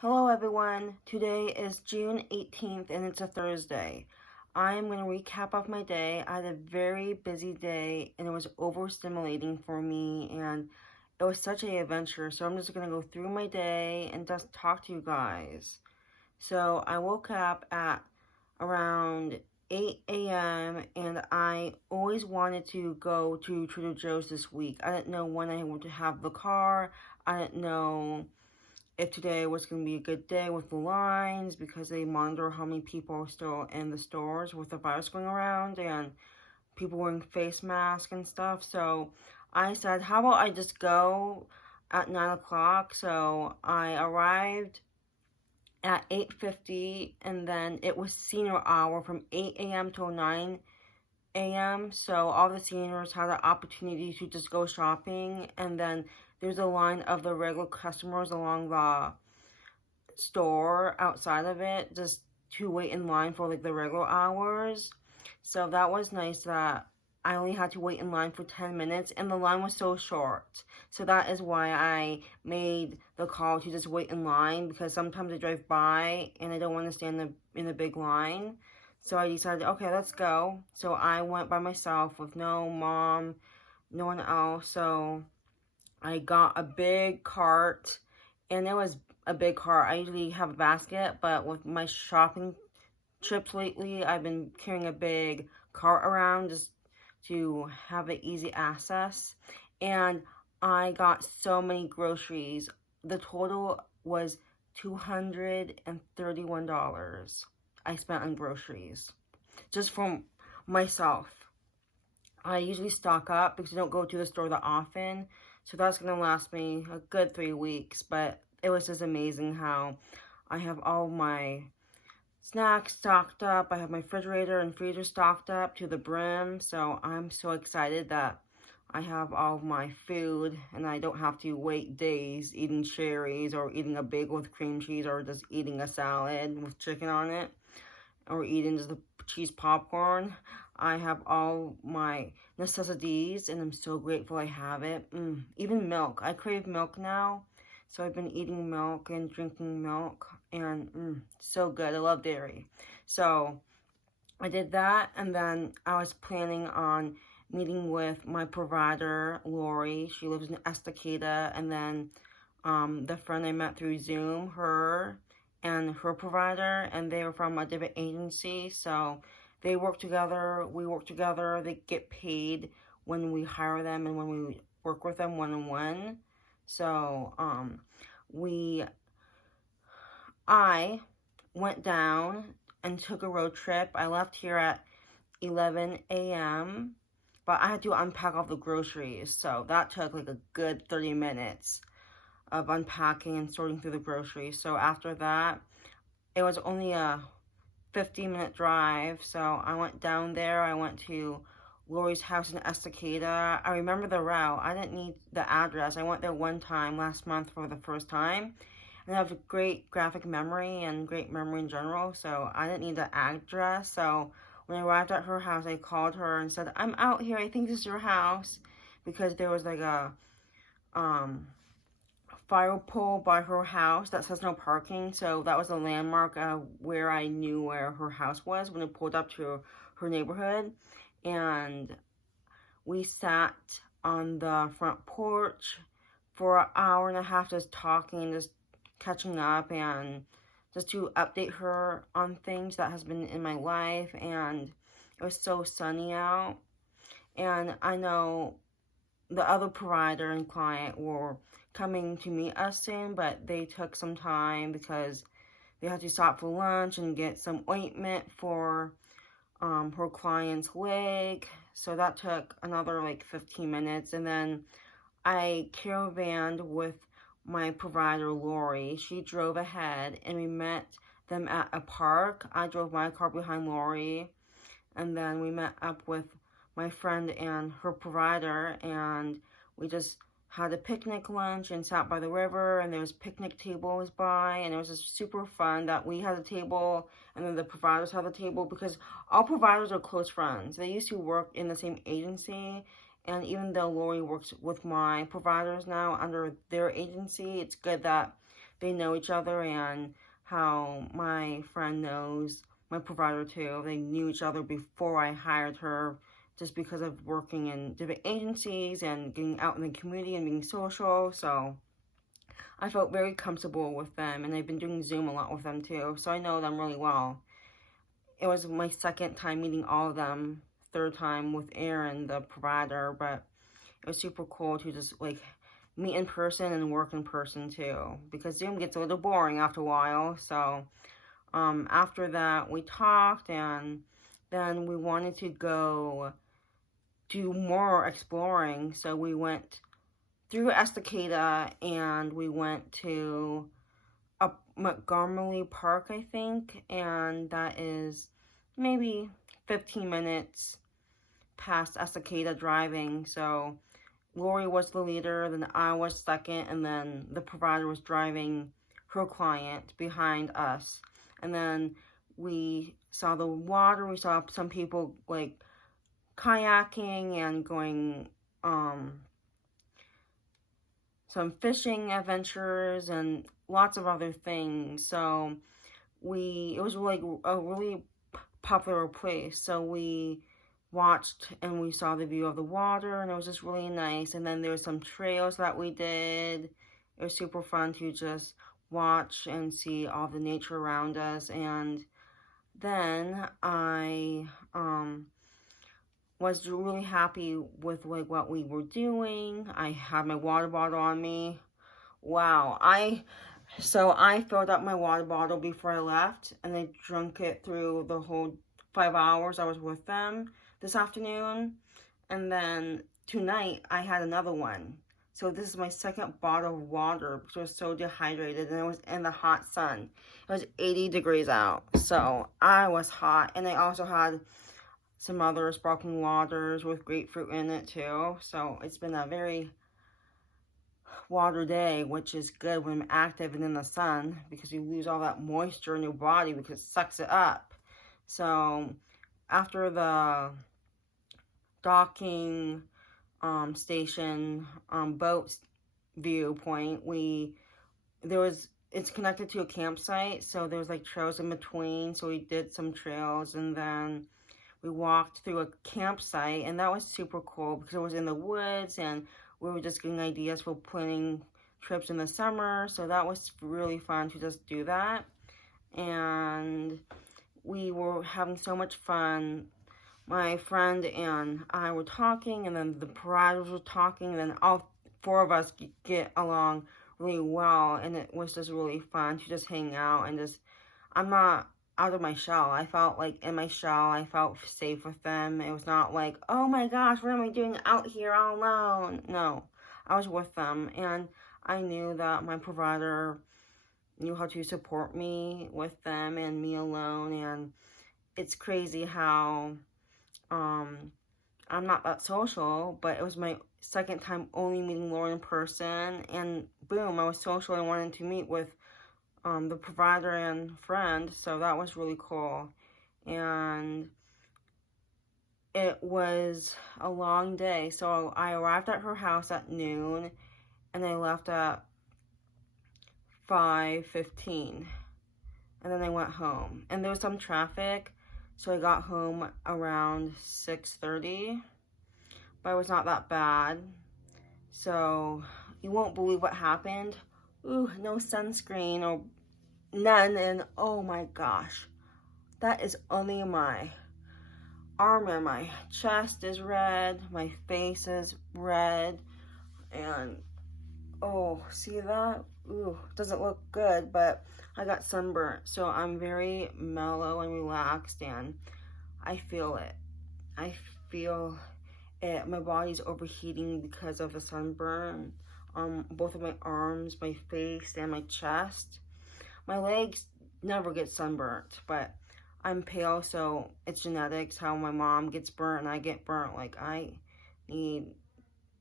Hello everyone, today is June 18th and it's a Thursday. I am going to recap of my day. I had a very busy day and it was overstimulating for me and it was such an adventure. So I'm just going to go through my day and just talk to you guys. So I woke up at around 8 a.m. and I always wanted to go to Trader Joe's this week. I didn't know when I would have the car. I didn't know if today was going to be a good day with the lines because they monitor how many people are still in the stores with the virus going around and people wearing face masks and stuff. So I said, how about I just go at 9 o'clock? So I arrived at 8:50 and then it was senior hour from 8 a.m. till 9 a.m. So all the seniors had the opportunity to just go shopping, and then there's a line of the regular customers along the store outside of it just to wait in line for like the regular hours. So that was nice that I only had to wait in line for 10 minutes and the line was so short. So that is why I made the call to just wait in line, because sometimes I drive by and I don't want to stand in a big line. So I decided, okay, let's go. So I went by myself with no mom, no one else. So I got a big cart, and it was a big cart. I usually have a basket, but with my shopping trips lately, I've been carrying a big cart around just to have an easy access. And I got so many groceries. The total was $231 I spent on groceries just for myself. I usually stock up because I don't go to the store that often. So that's going to last me a good 3 weeks. But it was just amazing how I have all my snacks stocked up. I have my refrigerator and freezer stocked up to the brim. So I'm so excited that I have all of my food and I don't have to wait days eating cherries or eating a bagel with cream cheese or just eating a salad with chicken on it or eating just the cheese popcorn. I have all my necessities and I'm so grateful I have it. Even milk. I crave milk now. So I've been eating milk and drinking milk and so good. I love dairy. So I did that, and then I was planning on meeting with my provider, Lori. She lives in Estacada, and then the friend I met through Zoom, her and her provider, and they were from a different agency, so they work together, we work together, they get paid when we hire them and when we work with them one-on-one. So, I went down and took a road trip. I left here at 11 a.m., but I had to unpack all the groceries, so that took like a good 30 minutes of unpacking and sorting through the groceries. So after that, it was only a 15-minute drive, so I went down there. I went to Lori's house in Estacada. I remember the route. I didn't need the address. I went there one time last month for the first time, and I have a great graphic memory and great memory in general, so I didn't need the address. So when I arrived at her house, I called her and said, I'm out here, I think this is your house, because there was like a fire pole by her house that says no parking. So that was a landmark where I knew where her house was when I pulled up to her neighborhood. And we sat on the front porch for an hour and a half just talking, just catching up, and just to update her on things that has been in my life. And it was so sunny out, and I know the other provider and client were coming to meet us soon, but they took some time because they had to stop for lunch and get some ointment for her client's leg. So that took another like 15 minutes. And then I caravanned with my provider, Lori. She drove ahead and we met them at a park. I drove my car behind Lori, and then we met up with my friend and her provider, and we just had a picnic lunch and sat by the river, and there was picnic tables by, and it was just super fun that we had a table and then the providers had a table, because all providers are close friends. They used to work in the same agency, and even though Lori works with my providers now under their agency, it's good that they know each other, and how my friend knows my provider too. They knew each other before I hired her, just because of working in different agencies and getting out in the community and being social. So I felt very comfortable with them, and I've been doing Zoom a lot with them too, so I know them really well. It was my second time meeting all of them, third time with Aaron, the provider, but it was super cool to just like meet in person and work in person too, because Zoom gets a little boring after a while. So after that, we talked, and then we wanted to go do more exploring. So we went through Estacada, and we went to up Montgomery Park, I think, and that is maybe 15 minutes past Estacada driving. So Lori was the leader, then I was second, and then the provider was driving her client behind us. And then we saw the water, we saw some people like kayaking and going some fishing adventures and lots of other things. So it was like a really popular place. So we watched and we saw the view of the water, and it was just really nice. And then there was some trails that we did. It was super fun to just watch and see all the nature around us. And then I was really happy with like what we were doing. I had my water bottle on me. Wow, so I filled up my water bottle before I left, and I drank it through the whole 5 hours I was with them this afternoon. And then tonight I had another one. So this is my second bottle of water because I was so dehydrated, and it was in the hot sun. It was 80 degrees out, so I was hot. And I also had some other sparkling waters with grapefruit in it too. So it's been a very water day, which is good when I'm active and in the sun, because you lose all that moisture in your body because it sucks it up. So after the docking station boat viewpoint, it's connected to a campsite, so there was like trails in between, so we did some trails, and then we walked through a campsite, and that was super cool because it was in the woods, and we were just getting ideas for planning trips in the summer. So that was really fun to just do that. And we were having so much fun. My friend and I were talking, and then the providers were talking, and then all four of us get along really well. And it was just really fun to just hang out and just, I'm not out of my shell. I felt like in my shell. I felt safe with them. It was not like, oh my gosh, what am I doing out here all alone? No, I was with them, and I knew that my provider knew how to support me with them and me alone. And it's crazy how I'm not that social, but it was my second time only meeting Lauren in person, and boom, I was social and wanted to meet with the provider and friend. So that was really cool. And it was a long day. So I arrived at her house at noon, and I left at 5:15, and then I went home, and there was some traffic, so I got home around 6:30, but it was not that bad. So you won't believe what happened. Ooh, no sunscreen or none, and oh my gosh, that is only my arm, and my chest is red, my face is red, and oh, see that? Ooh, doesn't look good, but I got sunburnt. So I'm very mellow and relaxed, and I feel it. I feel it. My body's overheating because of the sunburn. Both of my arms, my face, and my chest. My legs never get sunburnt, but I'm pale, so it's genetics, how my mom gets burnt and I get burnt. Like, I need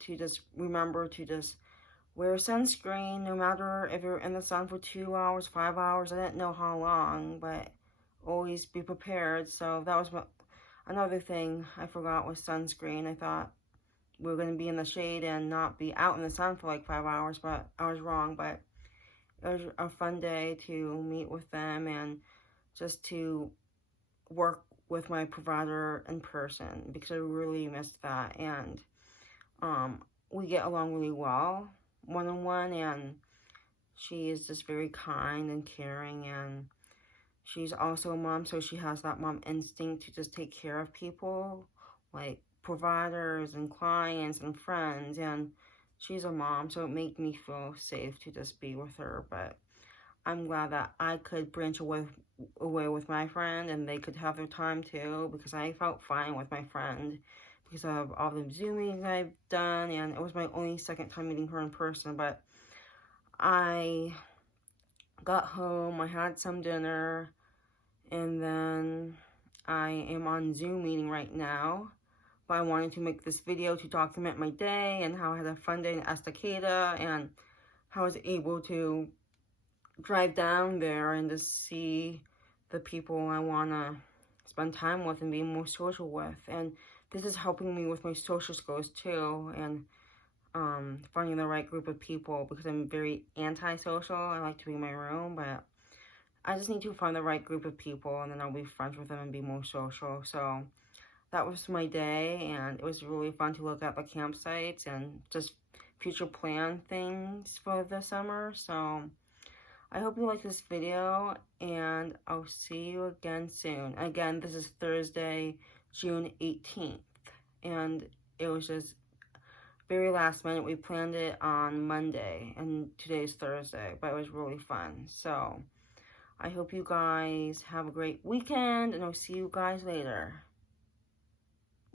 to just remember to just wear sunscreen, no matter if you're in the sun for 2 hours, 5 hours. I didn't know how long, but always be prepared. So that was another thing I forgot was sunscreen. I thought we were going to be in the shade and not be out in the sun for like 5 hours, but I was wrong. But It was a fun day to meet with them and just to work with my provider in person because I really missed that. And we get along really well one-on-one, and she is just very kind and caring, and she's also a mom, so she has that mom instinct to just take care of people, like providers and clients and friends, and she's a mom, so it made me feel safe to just be with her. But I'm glad that I could branch away with my friend and they could have their time too, because I felt fine with my friend because of all the Zooming I've done, and it was my only second time meeting her in person. But I got home, I had some dinner, and then I am on Zoom meeting right now. But I wanted to make this video to document my day and how I had a fun day in Estacada and how I was able to drive down there and to see the people I want to spend time with and be more social with. And this is helping me with my social skills too, and finding the right group of people, because I'm very antisocial. I like to be in my room, but I just need to find the right group of people, and then I'll be friends with them and be more social. So that was my day, and it was really fun to look at the campsites and just future plan things for the summer. So I hope you like this video, and I'll see you again soon. Again, this is Thursday, June 18th, and it was just very last minute. We planned it on Monday, and today's Thursday, but it was really fun. So I hope you guys have a great weekend, and I'll see you guys later.